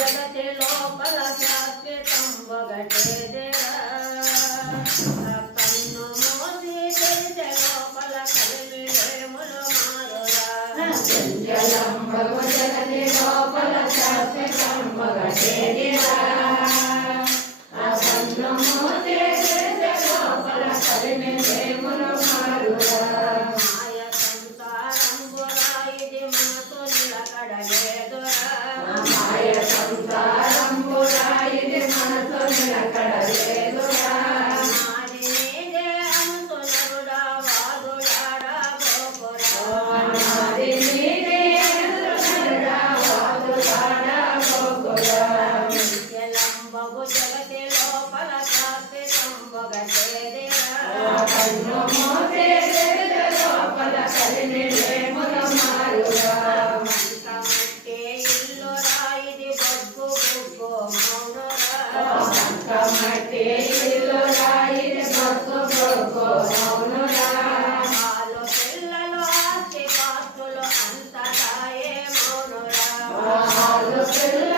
జగతి లోపల శాశ్వతం ఒకటే దేరా కన్ను మోసి తెరిచే లోపల కలిమిలేములు మారురా చంచలంబగు జగతి లోపల శాశ్వతం ఒకటే దేరా కన్ను మోసి తెరిచే లోపల కలిమిలేములు మారురా మాయ సంసారంబురా ఇది మనసు నిలకడలేదురా మాయ సంసారంబురా ఇది మనసు నిలకడలేదురా నాది నీదే అనుతునరుడా వాదులాడా గోపురా నాది నీదే అనుతునరుడా వాదులాడా గోపురా నిత్యలంబగు జగతి లోపల శాశ్వతం ఒకటే దేరా కన్ను మోసే తెరిచే లోపల కలిమిలేములు మారురా మంటమంటే ఇల్లురా ఇది బొగ్గు బొగ్గు మౌనురా మట్టి ఇల్లురా ఇది బొగ్గు బొగ్గు మౌనురా పాలు పిల్లలు ఆస్తి పాస్తులు అంతటా ఏ మౌనురా పాలు పిల్ల